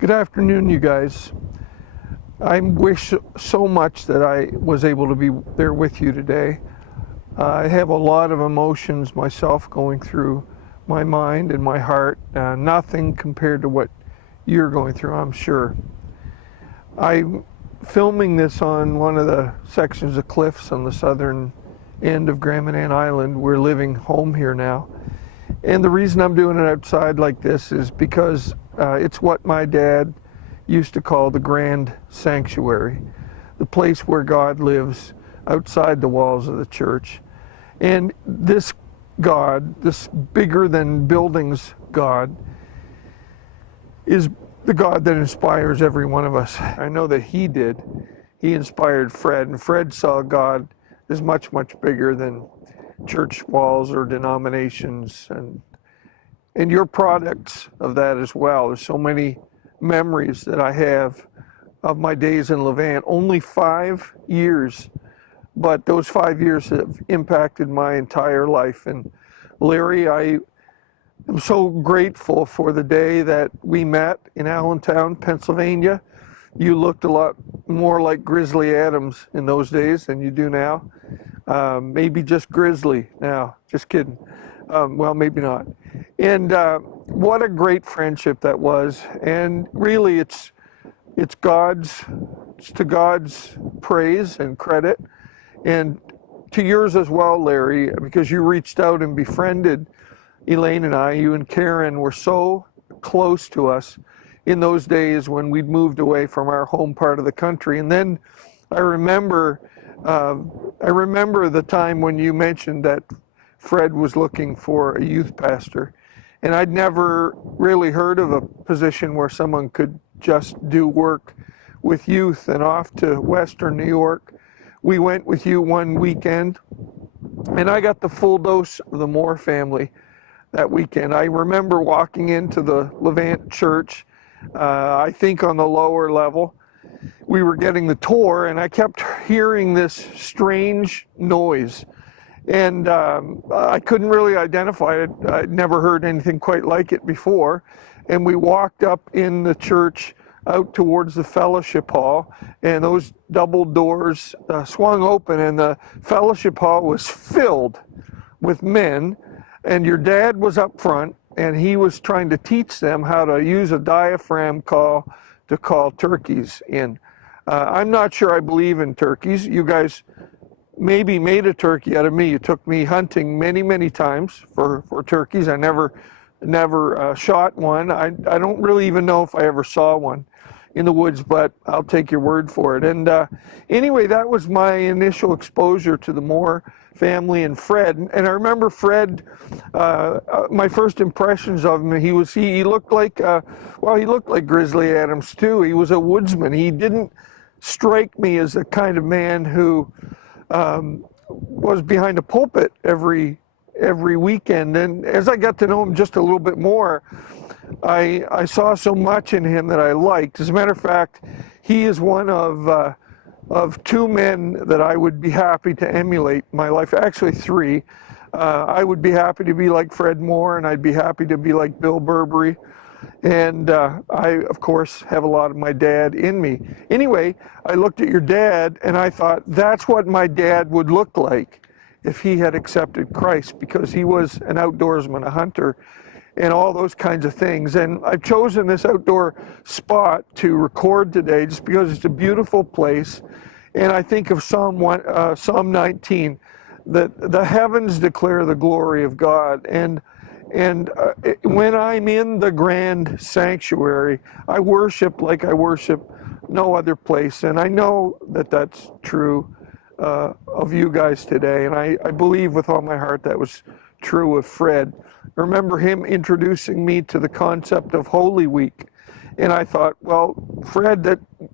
Good afternoon, you guys. I wish so much that I was able to be there with you today. I have a lot of emotions myself going through my mind and my heart. Nothing compared to what you're going through, I'm sure. I'm filming this on one of the sections of cliffs on the southern end of Grand Manan Island. We're living home here now. And the reason I'm doing it outside like this is because it's what my dad used to call the grand sanctuary, the place where God lives outside the walls of the church. And this God, this bigger than buildings God, is the God that inspires every one of us. I know that he did. He inspired Fred, and Fred saw God as much, much bigger than church walls or denominations, and you're products of that as well. There's so many memories that I have of my days in Levant. Only 5 years, but those 5 years have impacted my entire life. And Larry, I am so grateful for the day that we met in Allentown, Pennsylvania. You looked a lot more like Grizzly Adams in those days than you do now. Maybe just Grizzly now, just kidding. Well, maybe not. And what a great friendship that was. And really it's to God's praise and credit, and to yours as well, Larry, because you reached out and befriended Elaine and I. You and Karen were so close to us in those days when we'd moved away from our home part of the country. And then I remember the time when you mentioned that Fred was looking for a youth pastor, and I'd never really heard of a position where someone could just do work with youth. And off to Western New York, we went with you one weekend, and I got the full dose of the Moore family that weekend. I remember walking into the Levant church, I think on the lower level. We were getting the tour, and I kept hearing this strange noise. And I couldn't really identify it. I'd never heard anything quite like it before. And we walked up in the church out towards the fellowship hall, and those double doors swung open, and the fellowship hall was filled with men. And your dad was up front, and he was trying to teach them how to use a diaphragm call to call turkeys in. I'm not sure I believe in turkeys. You guys maybe made a turkey out of me. You took me hunting many, many times for turkeys. I never shot one. I don't really even know if I ever saw one in the woods, but I'll take your word for it. And anyway, that was my initial exposure to the Moore family and Fred. And I remember Fred, my first impressions of him, he looked like, he looked like Grizzly Adams too. He was a woodsman. He didn't strike me as the kind of man who was behind a pulpit every weekend. And as I got to know him just a little bit more, I saw so much in him that I liked. As a matter of fact, he is one of two men that I would be happy to emulate in my life. Actually, three. I would be happy to be like Fred Moore, and I'd be happy to be like Bill Burberry. And I, of course, have a lot of my dad in me. Anyway, I looked at your dad, and I thought, that's what my dad would look like if he had accepted Christ, because he was an outdoorsman, a hunter, and all those kinds of things. And I've chosen this outdoor spot to record today just because it's a beautiful place. And I think of Psalm 19, that the heavens declare the glory of God. And when I'm in the grand sanctuary, I worship like I worship no other place. And I know that that's true of you guys today. And I believe with all my heart that was true of Fred. I remember him introducing me to the concept of Holy Week. And I thought, well, Fred,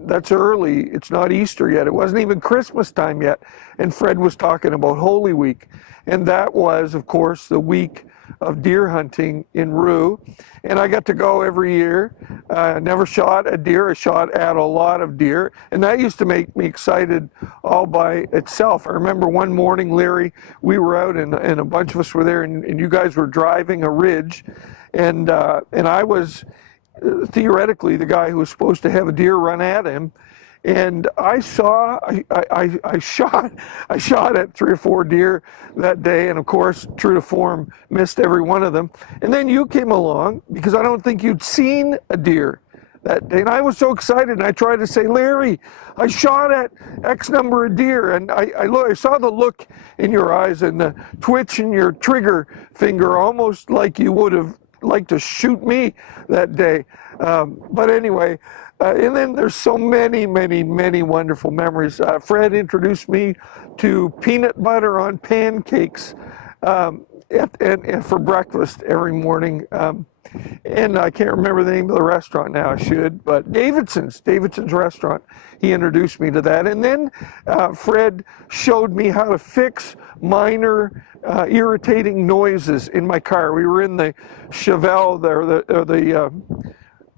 that's early. It's not Easter yet. It wasn't even Christmas time yet. And Fred was talking about Holy Week. And that was, of course, the week of deer hunting in Rue. And I got to go every year. Never shot a deer. I shot at a lot of deer. And that used to make me excited all by itself. I remember one morning, Larry, we were out and a bunch of us were there, and you guys were driving a ridge. And I was theoretically the guy who was supposed to have a deer run at him. And I shot at 3 or 4 deer that day, and of course, true to form, missed every one of them. And then you came along, because I don't think you'd seen a deer that day. And I was so excited, and I tried to say, Larry, I shot at X number of deer. And I saw the look in your eyes and the twitch in your trigger finger, almost like you would have liked to shoot me that day. But anyway, and then there's so many wonderful memories. Fred introduced me to peanut butter on pancakes and for breakfast every morning. And I can't remember the name of the restaurant now, I should, but Davidson's restaurant, he introduced me to that. And then Fred showed me how to fix minor irritating noises in my car. We were in the Chevelle there, the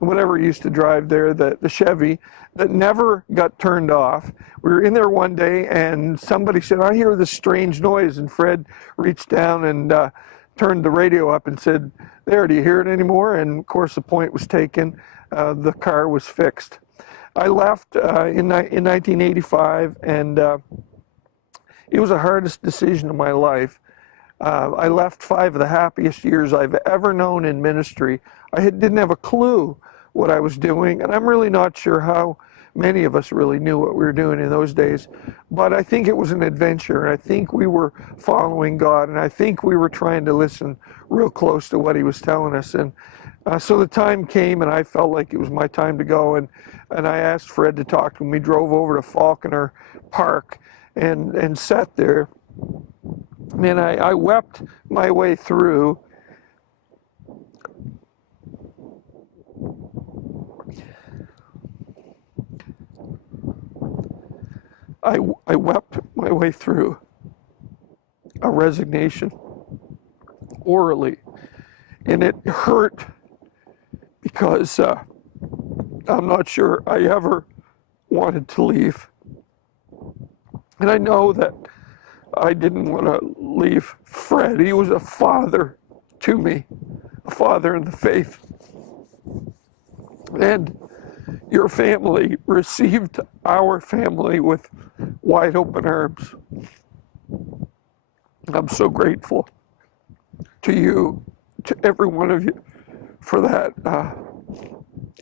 whatever used to drive there, the Chevy, that never got turned off. We were in there one day, and somebody said, I hear this strange noise, and Fred reached down and turned the radio up and said, there, do you hear it anymore? And of course the point was taken. The car was fixed. I left in 1985, and it was the hardest decision of my life. I left 5 of the happiest years I've ever known in ministry. I didn't have a clue what I was doing, and I'm really not sure how many of us really knew what we were doing in those days, but I think it was an adventure, and I think we were following God, and I think we were trying to listen real close to what he was telling us. And so the time came, and I felt like it was my time to go, and I asked Fred to talk to him. We drove over to Falconer Park and sat there, and I wept my way through. I wept my way through a resignation orally, and it hurt because I'm not sure I ever wanted to leave. And I know that I didn't want to leave Fred. He was a father to me, a father in the faith. And your family received our family with wide open arms. I'm so grateful to you, to every one of you, for that.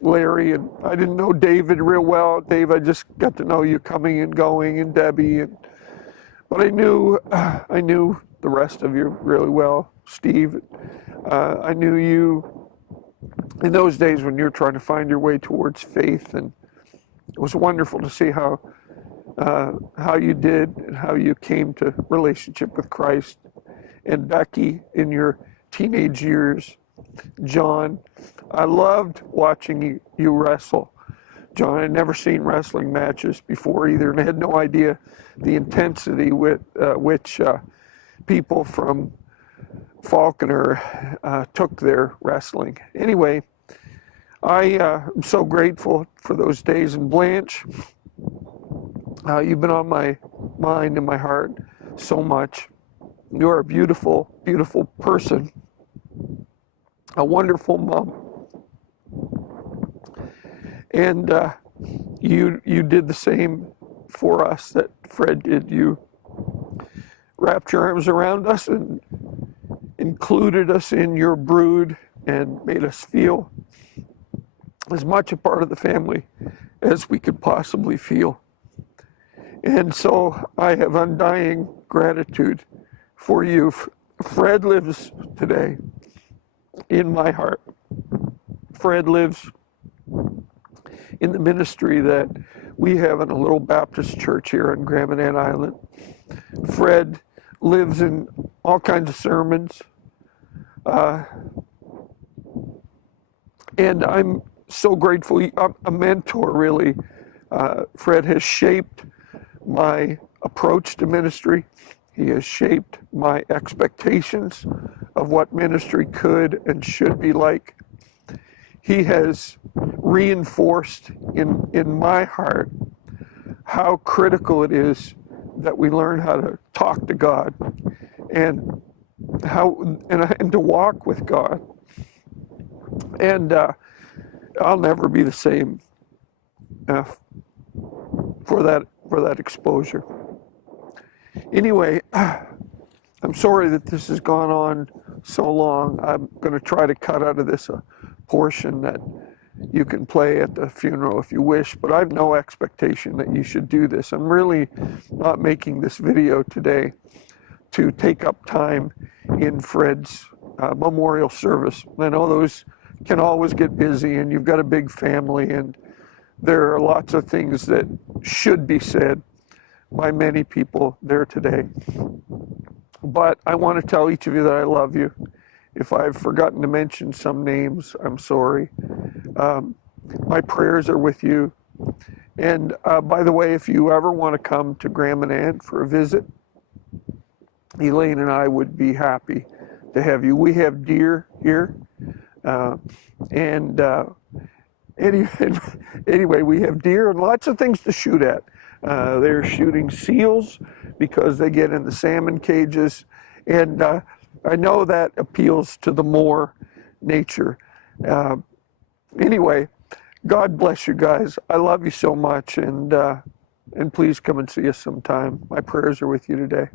Larry, and I didn't know David real well. Dave, I just got to know you coming and going, and Debbie, but I knew the rest of you really well. Steve, I knew you in those days when you were trying to find your way towards faith, and it was wonderful to see how you did and how you came to relationship with Christ. And Becky, in your teenage years, John, I loved watching you wrestle. John, I'd never seen wrestling matches before either, and I had no idea the intensity with which people from Falconer took their wrestling. Anyway, I'm so grateful for those days. And Blanche, you've been on my mind and my heart so much. You're a beautiful, beautiful person, a wonderful mom. And you did the same for us that Fred did. You wrapped your arms around us and included us in your brood and made us feel as much a part of the family as we could possibly feel. And so I have undying gratitude for you. Fred lives today in my heart. Fred lives in the ministry that we have in a little Baptist church here on Grand Banana Island. Fred lives in all kinds of sermons. And I'm so grateful. I'm a mentor, really. Fred has shaped my approach to ministry. He has shaped my expectations of what ministry could and should be like. He has reinforced in my heart how critical it is that we learn how to talk to God and to walk with God. And I'll never be the same for that exposure. Anyway, I'm sorry that this has gone on so long. I'm going to try to cut out of this a portion that you can play at the funeral if you wish, but I have no expectation that you should do this. I'm really not making this video today to take up time in Fred's memorial service. I know those can always get busy, and you've got a big family, and there are lots of things that should be said by many people there today. But I want to tell each of you that I love you. If I've forgotten to mention some names, I'm sorry. My prayers are with you. And by the way, if you ever want to come to Graham and Ann for a visit, Elaine and I would be happy to have you. We have deer here. Anyway, we have deer and lots of things to shoot at. They're shooting seals because they get in the salmon cages. And I know that appeals to the more nature. Anyway, God bless you guys. I love you so much, and please come and see us sometime. My prayers are with you today.